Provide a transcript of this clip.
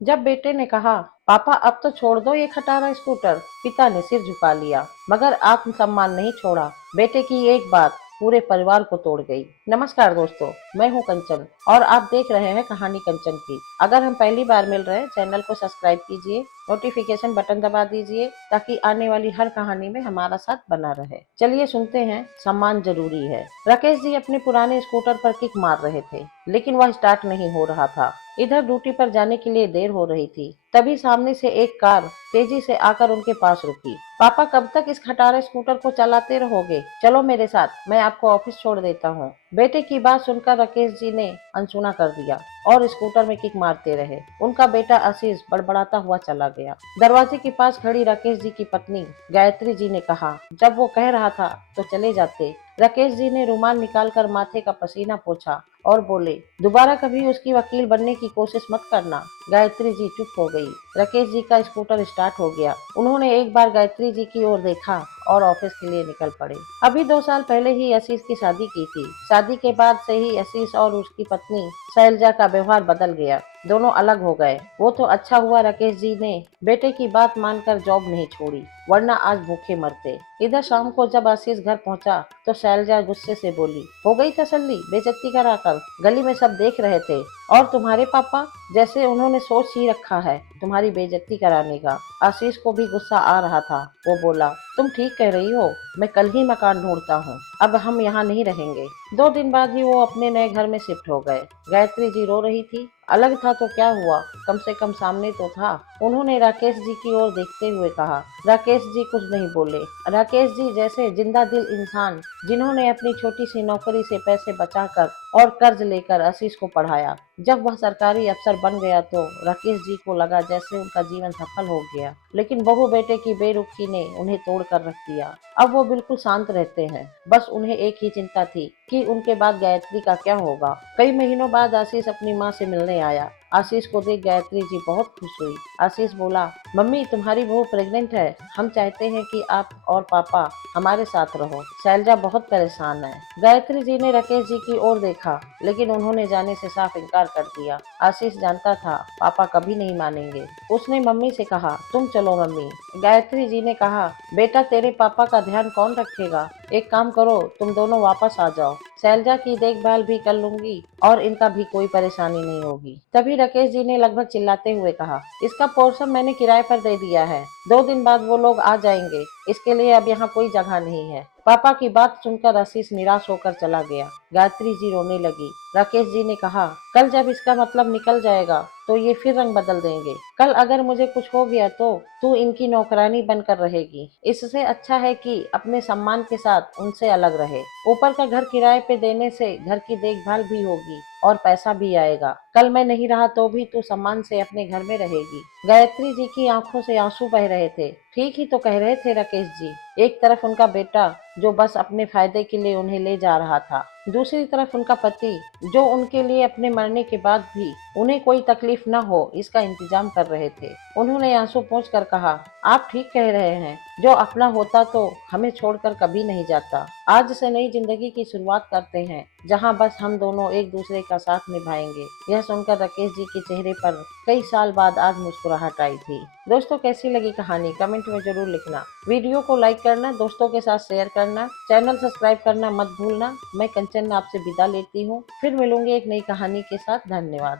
जब बेटे ने कहा, पापा अब तो छोड़ दो ये खटारा स्कूटर, पिता ने सिर झुका लिया, मगर आत्मसम्मान नहीं छोड़ा। बेटे की एक बात पूरे परिवार को तोड़ गई। नमस्कार दोस्तों, मैं हूं कंचन और आप देख रहे हैं कहानी कंचन की। अगर हम पहली बार मिल रहे हैं, चैनल को सब्सक्राइब कीजिए, नोटिफिकेशन बटन दबा दीजिए ताकि आने वाली हर कहानी में हमारा साथ बना रहे। चलिए सुनते हैं, सम्मान जरूरी है। राकेश जी अपने पुराने स्कूटर पर किक मार रहे थे, लेकिन वह स्टार्ट नहीं हो रहा था। इधर ड्यूटी पर जाने के लिए देर हो रही थी। तभी सामने से एक कार तेजी से आकर उनके पास रुकी। पापा कब तक इस खटारे स्कूटर को चलाते रहोगे? चलो मेरे साथ, मैं आपको ऑफिस छोड़ देता हूँ। बेटे की बात सुनकर राकेश जी ने अनसुना कर दिया और स्कूटर में किक मारते रहे। उनका बेटा आशीष बड़बड़ाता हुआ चला गया। दरवाजे के पास खड़ी राकेश जी की पत्नी गायत्री जी ने कहा, जब वो कह रहा था तो चले जाते। राकेश जी ने रुमाल निकालकर माथे का पसीना पोंछा और बोले, दोबारा कभी उसकी वकील बनने की कोशिश मत करना। गायत्री जी चुप हो गई। राकेश जी का स्कूटर स्टार्ट हो गया। उन्होंने एक बार गायत्री जी की ओर देखा और ऑफिस के लिए निकल पड़े। अभी 2 साल पहले ही आशीष की शादी की थी। शादी के बाद से ही आशीष और उसकी पत्नी शैलजा का व्यवहार बदल गया। दोनों अलग हो गए। वो तो अच्छा हुआ राकेश जी ने बेटे की बात मानकर जॉब नहीं छोड़ी, वरना आज भूखे मरते। इधर शाम को जब आशीष घर पहुंचा तो शैलजा गुस्से से बोली, हो गई तसल्ली बेइज्जती कराकर? गली में सब देख रहे थे और तुम्हारे पापा जैसे उन्होंने सोच ही रखा है तुम्हारी बेइज्जती कराने का। आशीष को भी गुस्सा आ रहा था। वो बोला, तुम ठीक कह रही हो, मैं कल ही मकान ढूंढता हूँ। अब हम यहाँ नहीं रहेंगे। 2 दिन बाद ही वो अपने नए घर में शिफ्ट हो गए। गायत्री जी रो रही थी। अलग था तो क्या हुआ, कम से कम सामने तो था। उन्होंने राकेश जी की ओर देखते हुए कहा। राकेश जी कुछ नहीं बोले। राकेश जी जैसे जिंदा दिल इंसान, जिन्होंने अपनी छोटी सी नौकरी से पैसे बचाकर और कर्ज लेकर आशीष को पढ़ाया। जब वह सरकारी अफसर बन गया तो राकेश जी को लगा जैसे उनका जीवन सफल हो गया, लेकिन बहू बेटे की बेरुखी ने उन्हें तोड़ कर रख दिया। अब वो बिल्कुल शांत रहते हैं। बस उन्हें एक ही चिंता थी कि उनके बाद गायत्री का क्या होगा। कई महीनों बाद आशीष अपनी माँ से मिलने आया। आशीष को देख गायत्री जी बहुत खुश हुई। आशीष बोला, मम्मी तुम्हारी बहू प्रेग्नेंट है। हम चाहते हैं कि आप और पापा हमारे साथ रहो। शैलजा बहुत परेशान है। गायत्री जी ने राकेश जी की ओर देखा, लेकिन उन्होंने जाने से साफ इनकार कर दिया। आशीष जानता था पापा कभी नहीं मानेंगे। उसने मम्मी से कहा, तुम चलो मम्मी। गायत्री जी ने कहा, बेटा तेरे पापा का ध्यान कौन रखेगा? एक काम करो, तुम दोनों वापस आ जाओ। शैलजा की देखभाल भी कर लूंगी और इनका भी कोई परेशानी नहीं होगी। तभी राकेश जी ने लगभग चिल्लाते हुए कहा, इसका पोर्शन मैंने किराए पर दे दिया है। 2 दिन बाद वो लोग आ जाएंगे। इसके लिए अब यहाँ कोई जगह नहीं है। पापा की बात सुनकर आशीष निराश होकर चला गया। गायत्री जी रोने लगी। राकेश जी ने कहा, कल जब इसका मतलब निकल जाएगा तो ये फिर रंग बदल देंगे। कल अगर मुझे कुछ हो गया तो तू इनकी नौकरानी बनकर रहेगी। इससे अच्छा है कि अपने सम्मान के साथ उनसे अलग रहे। ऊपर का घर किराए पे देने से घर की देखभाल भी होगी और पैसा भी आएगा। कल मैं नहीं रहा तो भी तू सम्मान से अपने घर में रहेगी। गायत्री जी की आंखों से आंसू बह रहे थे। ठीक ही तो कह रहे थे राकेश जी। एक तरफ उनका बेटा जो बस अपने फायदे के लिए उन्हें ले जा रहा था, दूसरी तरफ उनका पति जो उनके लिए अपने मरने के बाद भी उन्हें कोई तकलीफ न हो इसका इंतजाम कर रहे थे। उन्होंने आंसू पोंछ कर कहा, आप ठीक कह रहे हैं। जो अपना होता तो हमें छोड़कर कभी नहीं जाता। आज से नई जिंदगी की शुरुआत करते हैं, जहां बस हम दोनों एक दूसरे का साथ निभाएंगे। यह सुनकर राकेश जी के चेहरे पर कई साल बाद आज मुस्कुराहट आई थी। दोस्तों कैसी लगी कहानी कमेंट में जरूर लिखना। वीडियो को लाइक करना, दोस्तों के साथ शेयर करना, चैनल सब्सक्राइब करना मत भूलना। मैं कंचन आपसे विदा लेती हूँ। फिर मिलूंगी एक नई कहानी के साथ। धन्यवाद।